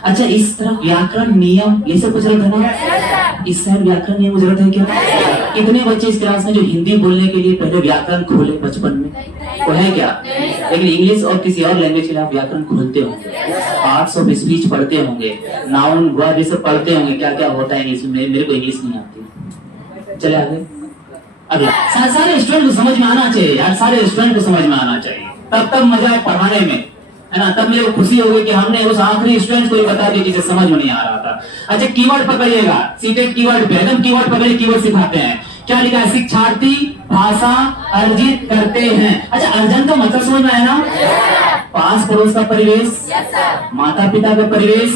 अच्छा, इस तरफ व्याकरण नियम ये सब कुछ जरूरत है ना? इस साइड व्याकरण नियम जरूरत है क्या? कितने बच्चे इस क्लास में जो हिंदी बोलने के लिए पहले व्याकरण खोले बचपन में? वो है क्या? लेकिन इंग्लिश और किसी और लैंग्वेज के लिए आप व्याकरण खोलते होंगे, पार्ट्स ऑफ स्पीच पढ़ते होंगे, नाउन वर्ब ये सब पढ़ते होंगे, क्या क्या होता है इंग्लिश में। मेरे को इंग्लिश नहीं आती। चले आगे। अगला, सारे स्टूडेंट को समझ में आना चाहिए यार, सारे स्टूडेंट को समझ में आना चाहिए, तब मजा पढ़ाने में, है ना? तब मेरे को खुशी होगी कि हमने उस आखिरी स्टूडेंट को बता दिया जिसे समझ में नहीं आ रहा था। अच्छा, कीवर्ड पकड़िएगा, सीटेट कीवर्ड पे एकदम कीवर्ड पकड़िए, कीवर्ड सिखाते हैं। क्या लिखा है? शिक्षार्थी भाषा अर्जित करते हैं। अच्छा, अर्जन का मतलब समझ में आया ना? पास पड़ोस का परिवेश, माता पिता का परिवेश,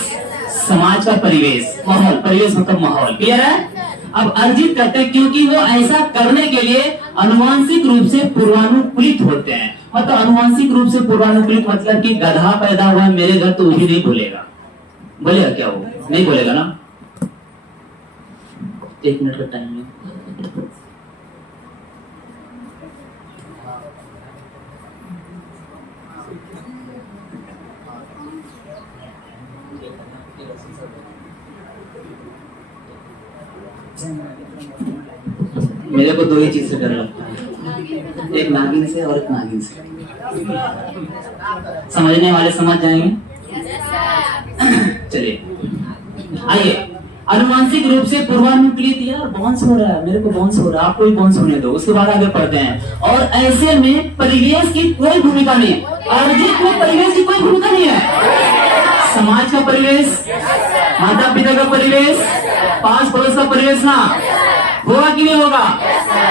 समाज का परिवेश, माहौल, परिवेश मतलब माहौल। क्लियर है? अब अर्जित करते हैं क्योंकि वो ऐसा करने के लिए अनुवांशिक रूप से पूर्वानुकूलित होते हैं। मतलब अनुवांशिक रूप से पूर्वानुकूलित मतलब कि गधा पैदा हुआ मेरे घर तो वो भी नहीं बोलेगा। बोलेगा क्या? वो नहीं बोलेगा ना। 1 मिनट का टाइम है। मेरे को 2 ही चीज से डर लगता है, एक नागिन से और एक नागिन से। समझने वाले समझ जाएंगे। चलिए आइए, अनुवांशिक रूप से पूर्वानुकूलित। यार बाउंस हो रहा है, मेरे को बाउंस हो रहा है, आपको भी बाउंस होने दो, उसके बाद आगे पढ़ते हैं। और ऐसे में परिवेश की कोई भूमिका नहीं, अर्जित में परिवेश की कोई भूमिका नहीं है। समाज का परिवेश, माता पिता का परिवेश, पास पड़ोस का परिवेश ना होगा कि नहीं होगा?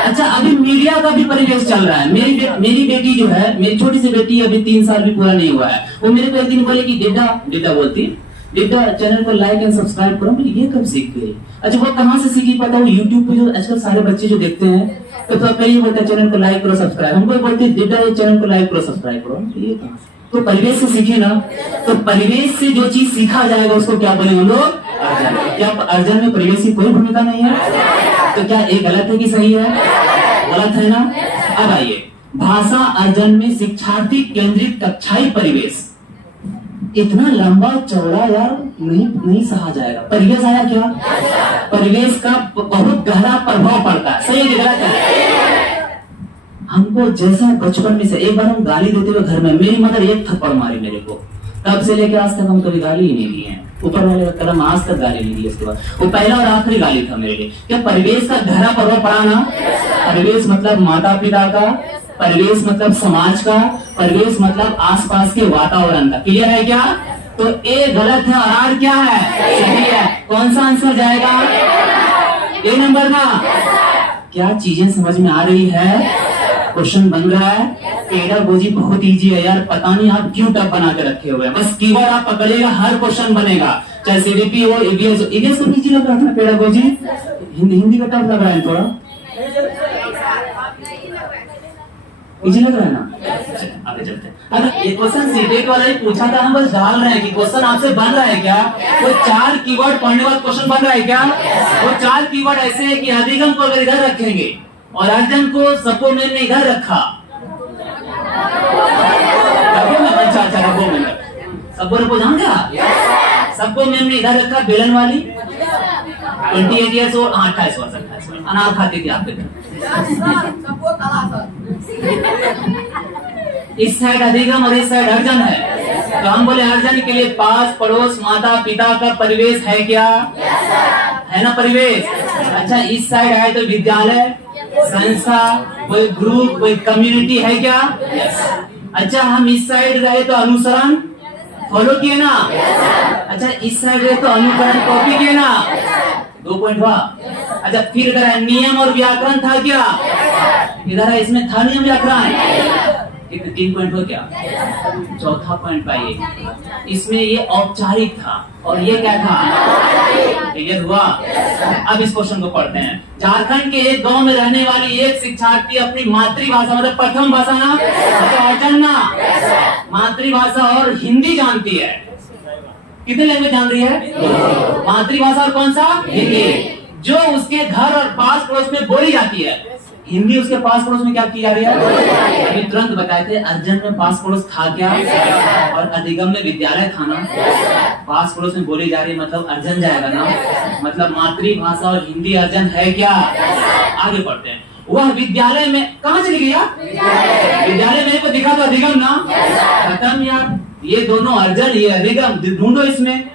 अच्छा, अभी मीडिया का भी परिवेश चल रहा है। मेरी बेटी जो है, मेरी छोटी सी बेटी, अभी 3 साल भी पूरा नहीं हुआ है, वो मेरे को एक दिन बोले कि डिड्डा बोलती, डिड्डा चैनल को लाइक एंड सब्सक्राइब करो। मैं ये कब सीख गई? अच्छा, वो कहाँ से सीखी पता? वो यूट्यूब पे जो आजकल सारे बच्चे जो देखते हैं, तो पहले बोलते हैं चैनल को लाइक करो सब्सक्राइब, हमको बोलते हैं डिड्डा ये चैनल को लाइक करो सब्सक्राइब करो। ये कहाँ से? तो परिवेश से सीखे ना। तो परिवेश से जो चीज सीखा जाएगा उसको क्या बोलेंगे हम लोग? अर्जन। क्या अर्जन में परिवेश की कोई भूमिका नहीं है? तो क्या ये गलत है कि सही है? गलत है ना। अब आइए, भाषा अर्जन में शिक्षार्थी केंद्रित कक्षाई परिवेश। इतना लंबा चौड़ा यार नहीं सहा जाएगा। परिवेश आया क्या? परिवेश का बहुत गहरा प्रभाव पड़ता है। सही है कि गलत है? हमको जैसा बचपन में से, एक बार हम गाली देते हुए घर में, मेरी मदर एक थप्पड़ मारी मेरे को, तब से लेकर आज तक हम कभी गाली ही नहीं दी है। ऊपर वाले का करम, आज तक गाली नहीं दी। इसके बाद वो पहला और आखिरी गाली था मेरे लिए। क्या परिवेश का गहरा प्रभाव पड़ा ना? परिवेश मतलब माता पिता का, परिवेश मतलब समाज का, परिवेश मतलब आसपास के वातावरण का। क्लियर है क्या? तो ए गलत है और आर क्या है? सही है। कौन सा आंसर जाएगा? ए नंबर का। क्या चीजें समझ में आ रही है? क्वेश्चन बन रहा है। पेडागोजी बहुत इजी है यार, पता नहीं आप क्यों टफ बना के रखे हुए हैं। बस कीवर्ड आप पकड़िएगा, हर क्वेश्चन बनेगा, चाहे सीडीपी हो, ईवीएस हो। ईवीएस तो इजी लग रहा था, पेडागोजी हिंदी का टफ लग रहा है थोड़ा, इजी लग रहा है ना। आगे चलते हैं। अगर ये क्वेश्चन सीटेट वाला ही पूछा था, हम बस डाल रहे हैं कि क्वेश्चन आपसे बन रहा है क्या? वो 4 कीवर्ड पढ़ने वाला क्वेश्चन बन रहा है क्या? वो 4 कीवर्ड ऐसे है कि अधिगम को अगर इधर रखेंगे और अर्जन को सबको मैंने इधर रखा, सबको को जान गया, सबको मैंने इधर रखा, बेलन वाली 28 ईयर्स और 28 वर्ष अनार खाती थी आपके घर। इस साइड अधिगम और इस साइड अर्जन है, तो हम बोले अर्जन के लिए पास पड़ोस माता पिता का परिवेश है क्या? है ना परिवेश। अच्छा, इस साइड है तो विद्यालय, संस्था, कोई ग्रुप, कोई कम्युनिटी है क्या? अच्छा, हम इस साइड रहे तो अनुसरण फॉलो किए ना। अच्छा, इस साइड रहे तो अनुकरण कॉपी किए ना। 2 पॉइंट हुआ। अच्छा, फिर इधर है नियम और व्याकरण था क्या? इधर है, इसमें था नियम व्याकरण। 3 पॉइंट हो क्या? चौथा पॉइंट पाइए, इसमें ये औपचारिक था और ये क्या था? ये हुआ। अब इस क्वेश्चन को पढ़ते हैं। झारखंड के एक गांव में रहने वाली एक शिक्षार्थी अपनी मातृभाषा मतलब प्रथम भाषा ना, अर्जन ना, मातृभाषा और हिंदी जानती है। कितने लैंग्वेज जान रही है? मातृभाषा और कौन सा? हिंदी, जो उसके घर और पास पड़ोस में बोली जाती है। हिंदी उसके पास पड़ोस में क्या की जा रही है? अभी तुरंत बताए थे अर्जन में पास पड़ोस था क्या, और अधिगम में विद्यालय था ना। पास पड़ोस में बोली जा रही मतलब अर्जन जाएगा ना, मतलब मातृभाषा और हिंदी अर्जन है क्या। आगे पढ़ते हैं। वह विद्यालय में कहाँ चली गई यार? विद्यालय में को दिखा तो अधिगम ना, खत्म यार। ये दोनों अर्जन ये अधिगम ढूंढो इसमें।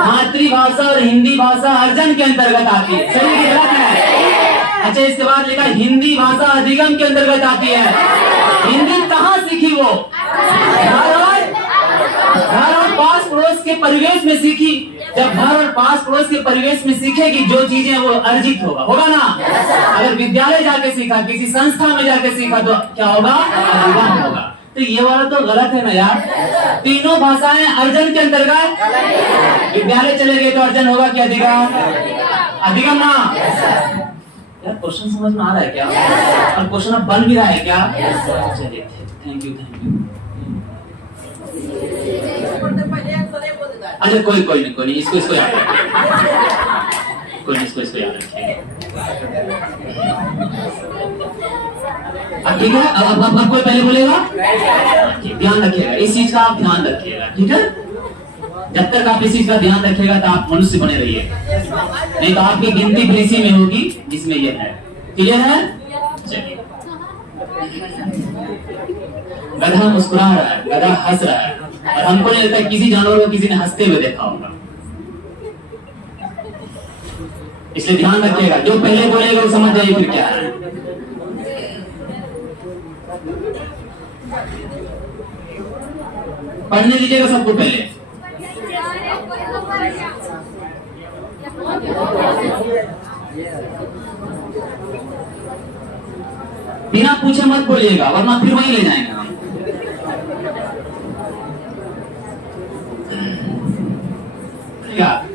मातृभाषा और हिंदी भाषा अर्जन के अंतर्गत आती है, सही कि गलत है? अच्छा, इसके बाद लिखा हिंदी भाषा अधिगम के अंतर्गत आती है। हिंदी कहाँ सीखी वो? घर और पास पड़ोस के परिवेश में सीखी। जब घर और पास पड़ोस के परिवेश में सीखेगी जो चीजें वो अर्जित होगा ना। अगर विद्यालय जाके सीखा, किसी संस्था में जाके सीखा तो क्या होगा? अधिगम होगा। तो ये वाला तो गलत है ना यार। तीनों भाषाएं अर्जन के अंतर्गत। विद्यालय चले गए तो अर्जन होगा क्या? अधिगम। अधिगम ना यार। क्वेश्चन समझ में आ रहा है क्या? और क्वेश्चन अब बन भी रहा है क्या? चलिए, थैंक यू। अच्छा, कोई नहीं, इसको याद रखिए। इसको याद रखिए। अब ठीक है। अब कोई पहले बोलेगा, ध्यान रखिएगा इस चीज का, आप ध्यान रखिएगा, ठीक है? जब तक आप इस चीज का ध्यान रखिएगा तो आप मनुष्य बने रहिए, नहीं तो आपकी गिनती भी इसी में होगी जिसमें ये है। क्लियर है? चलिए। गधा मुस्कुरा रहा है, गधा हंस रहा है, और हमको नहीं लगता किसी जानवर को किसी ने हंसते हुए देखा होगा। इसलिए ध्यान रखिएगा, जो पहले बोलेगा वो समझ जाइए फिर क्या है। पढ़ने दीजिएगा सबको पहले। बिना पूछे मत बोलिएगा वरना फिर वहीं ले जाएंगे हम।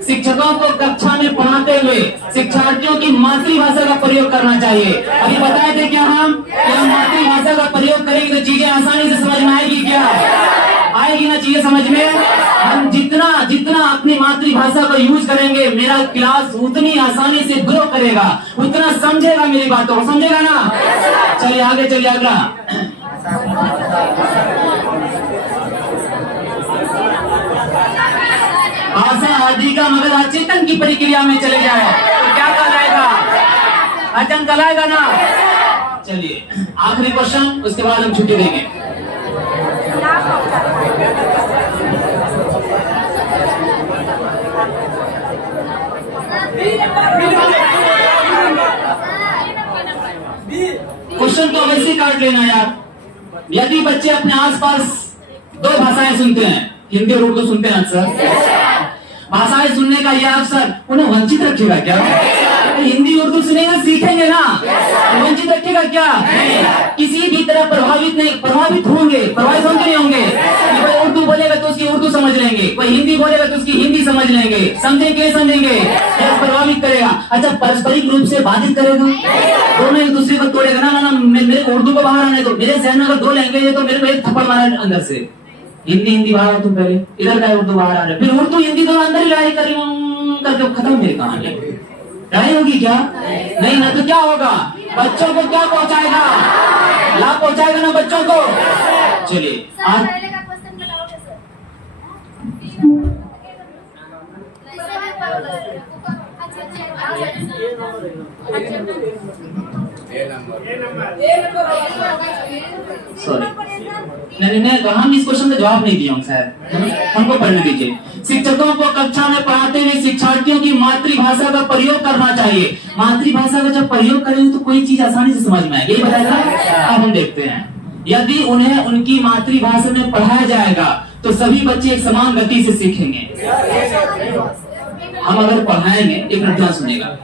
शिक्षकों को कक्षा में पढ़ाते हुए शिक्षार्थियों की मातृभाषा का प्रयोग करना चाहिए। अभी बताए थे क्या हम मातृभाषा का प्रयोग करेंगे तो चीजें आसानी से समझ में आएगी क्या? आएगी ना चीजें समझ में? हम जितना अपनी मातृभाषा को यूज करेंगे मेरा क्लास उतनी आसानी से ग्रो करेगा, उतना समझेगा मेरी बातों को, समझेगा ना? चलिए आगे, चलिए अगला। भाषा अधिगम अगर अचेतन की प्रक्रिया में चले जाए तो क्या कहलाएगा? अचेतन कहलाएगा ना। चलिए आखिरी क्वेश्चन, उसके बाद हम छुट्टी देंगे। क्वेश्चन तो वैसे काट लेना यार। यदि बच्चे अपने आसपास दो भाषाएं सुनते हैं, हिंदी और उर्दू सुनते हैं अक्सर, भाषाएं सुनने का यह अवसर उन्हें वंचित रखेगा क्या? हिंदी उर्दू सुनेंगे सीखेंगे ना, वंचित रखेगा क्या? किसी भी तरह प्रभावित होंगे नहीं होंगे। कोई उर्दू बोलेगा तो उसकी उर्दू समझ लेंगे, कोई हिंदी बोलेगा तो उसकी हिंदी समझ लेंगे। समझेंगे प्रभावित करेगा। अच्छा, पारस्परिक रूप से बाधित करेगा, दोनों एक दूसरे को तोड़ेगा ना। मेरे उर्दू को बाहर आने दो, मेरे सहन में अगर दो लैंग्वेज है तो मेरे को एक थप्पड़ मारा अंदर से। हिंदी बाहर तुम पहले, इधर का उर्दू बाहर आ रहे, फिर उर्दू हिंदी दोनों अंदर ही लड़ाई करके खत्म मेरी कहानी। लड़ाई होगी क्या? नहीं ना। तो क्या होगा? बच्चों को क्या पहुंचाएगा? लाभ पहुंचाएगा ना बच्चों को। चलिए आज सॉरी नहीं, हम इस क्वेश्चन का जवाब नहीं दिया सर, हमको पढ़ने दीजिए। शिक्षकों को कक्षा में पढ़ाते हुए शिक्षार्थियों की मातृभाषा का प्रयोग करना चाहिए। मातृभाषा का जब प्रयोग करेंगे तो कोई चीज आसानी से समझ में आएगी, यही बताएगा। अब हम देखते हैं, यदि उन्हें उनकी मातृभाषा में पढ़ाया जाएगा तो सभी बच्चे एक समान गति से सीखेंगे। हम अगर पढ़ाएंगे, एक मिनट ध्यान सुनेगा,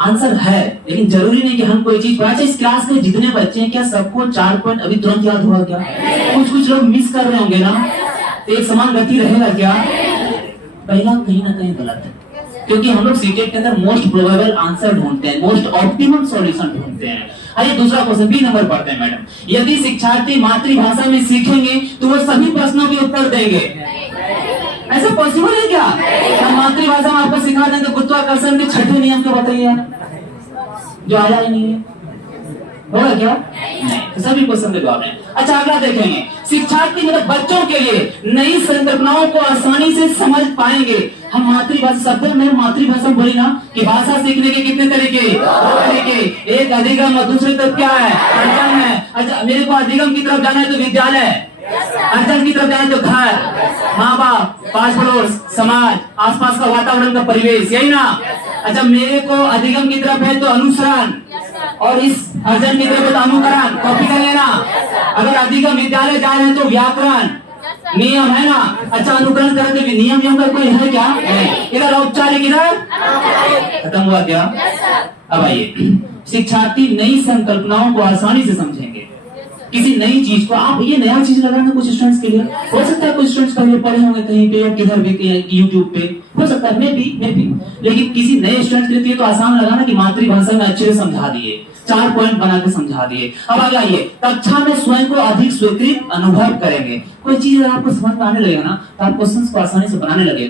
आंसर है, लेकिन जरूरी नहीं कि हम कोई चीज पढ़ाए। इस क्लास में जितने बच्चे हैं क्या सबको 4 पॉइंट अभी तुरंत याद हुआ क्या? कुछ लोग मिस कर रहे होंगे ना, तो एक समान गति रहेगा क्या? पहला कहीं ना कहीं गलत है, क्योंकि हम लोग सीटेट के अंदर मोस्ट प्रोबेबल आंसर ढूंढते हैं, मोस्ट ऑप्टिमम सॉल्यूशन ढूंढते हैं। आइए दूसरा क्वेश्चन, बी नंबर पढ़ते हैं मैडम। यदि शिक्षार्थी मातृभाषा में सीखेंगे तो वो सभी प्रश्नों के उत्तर देंगे। ऐसा पॉसिबल है क्या? हम मातृभाषा में आपको सिखा दें तो गुरुत्वाकर्षण के छठे नियम को बताइए। जो आया ही नहीं है, होगा क्या? नहीं। तो सभी क्वेश्चन का जवाब नहीं। अच्छा, अगला देखेंगे, शिक्षार्थी मतलब बच्चों के लिए नई संकल्पनाओं को आसानी से समझ पाएंगे। हम मातृभाषा शब्द में मातृभाषा बोली ना कि भाषा सीखने के कितने तरीके? दो तरीके, एक अधिगम और दूसरी तरफ क्या है? अर्जन है। अच्छा, मेरे को अधिगम की तरफ जाना है तो विद्यालय, अर्जन की तरफ जाना है तो घर, माँ बाप, पांच पड़ोस, समाज, आसपास का वातावरण का परिवेश, यही ना? अच्छा, मेरे को अधिगम की तरफ है तो अनुसरण, और इस अर्जन की तरफ है तो अनुकरण, कॉपी कर लेना। अगर अधिगम विद्यालय जा रहे हैं तो व्याकरण, नियम है ना? अच्छा, अनुकरण करते भी नियम का कोई है क्या? नहीं। इधर औपचारिक, इधर खत्म हुआ क्या? अब आइए, शिक्षार्थी नई संकल्पनाओं को आसानी से समझेंगे। किसी नई चीज को आप ये नया चीज लगाना कुछ स्टूडेंट्स के लिए हो सकता है, कुछ स्टूडेंट्स पहले पढ़े होंगे कहीं पे या किधर भी, यूट्यूब पे हो सकता है, मे बी, लेकिन किसी नए स्टूडेंट के लिए तो आसान लगाना कि मातृभाषा में अच्छे से समझा दिए, 4 पॉइंट बना के समझा दिए। अब आगे आइए, कक्षा में स्वयं को अधिक स्वीकृत अनुभव करेंगे। कोई चीज अगर आपको समझ में आने लगेगा ना तो आप क्वेश्चंस को आसानी से बनाने लगेगा।